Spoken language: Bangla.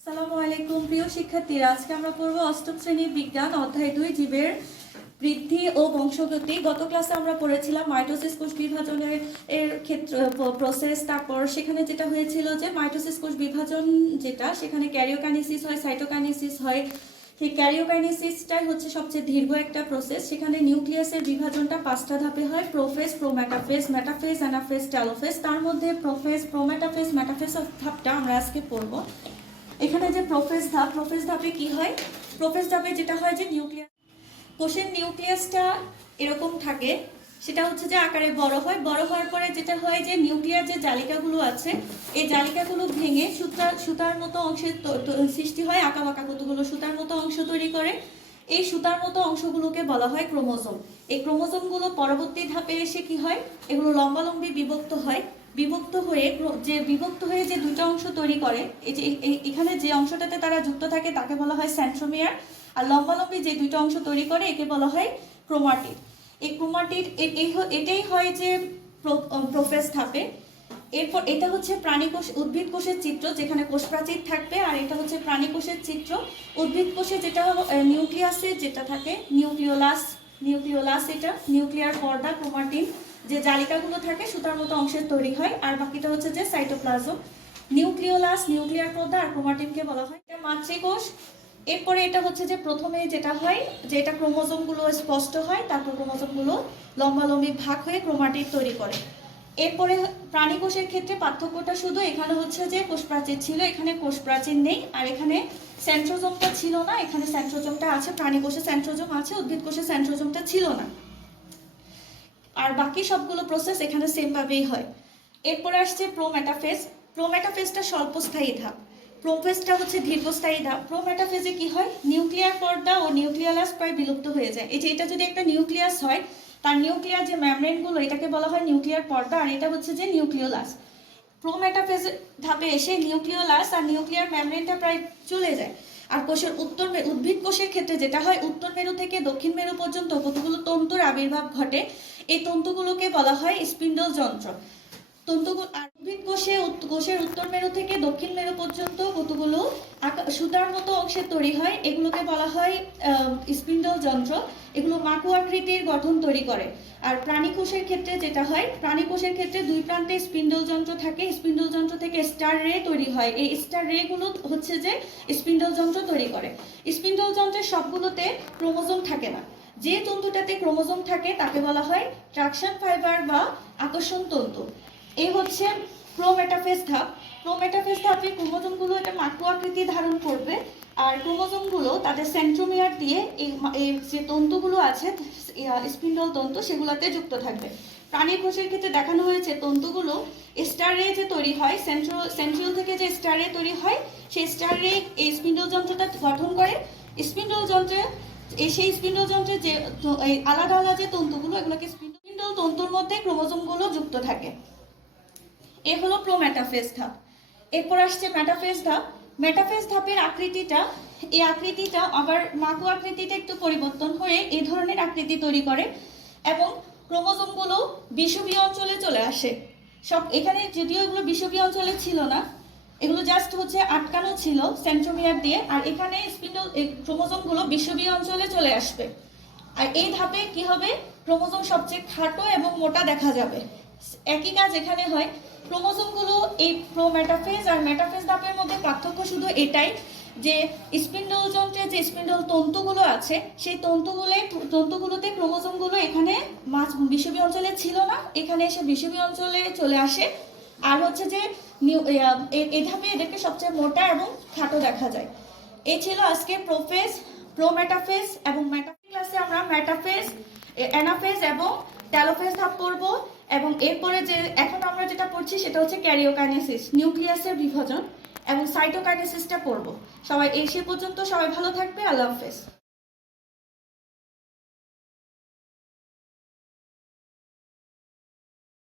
আসসালামু আলাইকুম, প্রিয় শিক্ষার্থীরা। আজকে আমরা পড়ব অষ্টম শ্রেণির বিজ্ঞান, অধ্যায় দুই, জীবের বৃদ্ধি ও বংশগতি। গত ক্লাসে আমরা পড়েছিলাম মাইটোসিস কোষ বিভাজনের এর ক্ষেত্র প্রসেস তারপর সেখানে যেটা হয়েছিল যে মাইটোসিস কোষ বিভাজন যেটা, সেখানে ক্যারিওকাইনেসিস হয়, সাইটোকাইনেসিস হয়। সেই ক্যারিওকাইনেসিসটাই হচ্ছে সবচেয়ে দীর্ঘ একটা প্রসেস সেখানে নিউক্লিয়াসের বিভাজনটা পাঁচটা ধাপে হয় prophase prometaphase metaphase anaphase telophase তার মধ্যে প্রোফেজ প্রোম্যাটাফেজ মেটাফেজ ধাপটা আমরা আজকে পড়ব। এখানে যে প্রোফেস ধাপ প্রোফেস ধাপে কি হয়? প্রোফেস ধাপে যেটা হয় যে নিউক্লিয়াস, কোষের নিউক্লিয়াসটা এরকম থাকে। সেটা হচ্ছে যে আকারে বড় হয়। বড় হওয়ার পরে যেটা হয় যে নিউক্লিয়ার যে জালিকাগুলো আছে, এই জালিকাগুলো ভেঙে সুতা, সুতার মতো অংশের সৃষ্টি হয়, আঁকা বাঁকা কতগুলো সুতার মতো অংশ তৈরি করে। এই সুতার মতো অংশগুলোকে বলা হয় ক্রোমোজোম। এই ক্রোমোজোমগুলো পরবর্তী ধাপে এসে কি হয়? এগুলো লম্বালম্বি বিভক্ত হয়। বিভক্ত হয়ে যে বিভক্ত হয়ে যে দুটো অংশ তৈরি করে, এই যে এখানে যে অংশটাতে তারা যুক্ত থাকে তাকে বলা হয় সেন্ট্রোমিয়ার আর লম্বালম্বি যে দুটো অংশ তৈরি করে একে বলা হয় ক্রোমাটিড এই ক্রোমাটিড এটাই হয় যে প্রোফেস ধাপে। এরপর এটা হচ্ছে প্রাণী কোষ, উদ্ভিদ কোষের চিত্র যেখানে কোষ প্রাচীর থাকবে, আর এটা হচ্ছে প্রাণী কোষের চিত্র। উদ্ভিদ কোষে যেটা নিউক্লিয়াসে যেটা থাকে, নিউক্লিওলাস নিউক্লিওলাস এটা, নিউক্লিয়ার পর্দা ক্রোমাটিন যে জালিকাগুলো থাকে, সুতার মতো অংশের তৈরি হয়। আর বাকিটা হচ্ছে যে সাইটোপ্লাজম নিউক্লিওলাস নিউক্লিয়ার পর্দা আর ক্রোমাটিনকে বলা হয়। এটা মাতৃকোষ। এরপরে এটা হচ্ছে যে প্রথমে যেটা হয়, যে এটা ক্রোমোজোমগুলো স্পষ্ট হয়, তারপর ক্রোমোজোমগুলো লম্বালম্বি ভাগ হয়ে ক্রোমাটিড তৈরি করে। এরপরে প্রাণী কোষের ক্ষেত্রে পার্থক্যটা শুধু এখানে হচ্ছে যে কোষ প্রাচীর ছিল, এখানে কোষ প্রাচীর নেই, আর এখানে সেন্ট্রোজোমটা ছিল না, এখানে সেন্ট্রোজোমটা আছে প্রাণী কোষে সেন্ট্রোজোম আছে উদ্ভিদ কোষে সেন্ট্রোজোমটা ছিল না। আর বাকি সবগুলো প্রসেস এখানে সেম ভাবেই হয়। এরপরে আসছে প্রোমেটাফেজ প্রোমেটাফেজটা স্বল্পস্থায়ী ধাপ। প্রোফেজটা হচ্ছে দীর্ঘস্থায়ী ধাপ। প্রোমেটাফেজে কি হয়? নিউক্লিয়ার পর্দা ও নিউক্লিয়ালাস প্রায় বিলুপ্ত হয়ে যায়। এই যে এটা যদি একটা নিউক্লিয়াস হয়, তার নিউক্লিয়ার যে মেমব্রেনগুলো এটাকে বলা হয় নিউক্লিয়ার পর্দা, আর এটা হচ্ছে যে নিউক্লিওলাস প্রোমেটাফেজ ধাপে এসে নিউক্লিওলাস আর নিউক্লিয়ার মেমব্রেনটা প্রায় চলে যায়। আর কোষের উত্তর উদ্ভিদ কোষের ক্ষেত্রে যেটা হয়, উত্তর মেরু থেকে দক্ষিণ মেরু পর্যন্ত কতগুলো তন্তুর আবির্ভাব ঘটে? এই তন্তুগুলোকে বলা হয় স্পিন্ডল যন্ত্র। কোষে কোষের উত্তর মেরু থেকে দক্ষিণ মেরু পর্যন্ত কতগুলো সুতার মতো অংশের তৈরি হয়? এগুলোকে বলা হয় স্পিন্ডল যন্ত্র। এগুলো মাকু আকৃতির গঠন তৈরি করে। আর প্রাণী কোষের ক্ষেত্রে যেটা হয়, প্রাণী কোষের ক্ষেত্রে দুই প্রান্তে স্পিন্ডল যন্ত্র থাকে। স্পিন্ডল যন্ত্র থেকে স্টার রে তৈরি হয়। এই স্টার রে গুলো হচ্ছে যে স্পিন্ডল যন্ত্র তৈরি করে। স্পিন্ডল যন্ত্রের সবগুলোতে ক্রোমোজোম থাকে না। যে তন্তুটাতে ক্রোমোজোম থাকে, তাকে বলা হয় ট্রাকশন ফাইবার বা আকর্ষণ তন্তু। এই হচ্ছে প্রোমেটাফেজ ধাপ। প্রোমেটাফেজ ধাপে ক্রোমোজোমগুলো এটা মাকু আকৃতি ধারণ করবে। আর ক্রোমোজোমগুলো তাদের সেন্ট্রোমিয়ার দিয়ে এই যে তন্তুগুলো আছে স্পিন্ডল তন্তু, সেগুলোতে যুক্ত থাকবে। প্রাণীর কোষের ক্ষেত্রে দেখানো হয়েছে তন্তুগুলো স্টার যে তৈরি হয় সেন্ট্রাল সেন্ট্রিওল থেকে যে স্টার তৈরি হয়, সেই স্টার এই স্পিন্ডল যন্ত্রটা গঠন করে। স্পিন্ডল যন্ত্রে সেই স্পিন্ডল যন্ত্রে যে আলাদা আলাদা যে তন্তুগুলো, এগুলোকে স্পিন্ডল তন্তুর মধ্যে ক্রোমোজোমগুলো যুক্ত থাকে। এ হলো প্রোমেটাফেজ ধাপ। এরপর আসছে মেটাফেজ ধাপ। মেটাফেজ ধাপের আকৃতিটা, এই আকৃতিটা আবার মাকু আকৃতিতে একটু পরিবর্তন হয়ে এই ধরনের আকৃতি তৈরি করে এবং ক্রোমোজোমগুলো বিষুবীয় অঞ্চলে চলে আসে। সব এখানে যদিও এগুলো বিষুবীয় অঞ্চলে ছিল না, এগুলো জাস্ট হচ্ছে আটকানো ছিল সেন্ট্রোমিয়ার দিয়ে, আর এখানে স্পিন্ডল ক্রোমোজোমগুলো বিষুবীয় অঞ্চলে চলে আসবে। আর এই ধাপে কি হবে? ক্রোমোজোম সবচেয়ে খাটো এবং মোটা দেখা যাবে। একই কাজ এখানে হয়। ক্রোমোজোমগুলো এই প্রো ম্যাটাফেজ আর ম্যাটাফেজ ধাপের মধ্যে পার্থক্য শুধু এটাই যে স্পিন্ডল যন্ত্রে যে স্পিন্ডল তন্তুগুলো আছে সেই তন্তুগুলো তন্তুগুলোতে ক্রোমোজোমগুলো এখানে মাছ বিষুবীয় অঞ্চলে ছিল না এখানে এসে বিষুবীয় অঞ্চলে চলে আসে। আর হচ্ছে যে নিউ- এ, আহ, এ- এই ধাপে এদেরকে সবচেয়ে মোটা এবং খাটো দেখা যায়। এই ছিল আজকে প্রোফেজ প্রোমেটাফেজ এবং মেটাফেজ ক্লাসে আমরা মেটাফেজ অ্যানাফেজ এবং টেলোফেজ ধাপ পড়ব এবং এরপরে যে এখন আমরা যেটা পড়ছি সেটা হচ্ছে ক্যারিওকাইনেসিস, নিউক্লিয়াসের বিভাজন এবং সাইটোকাইনেসিসটা পড়ব। সবাই এসে পর্যন্ত সবাই ভালো থাকবে, আল্লাহ হাফেজ।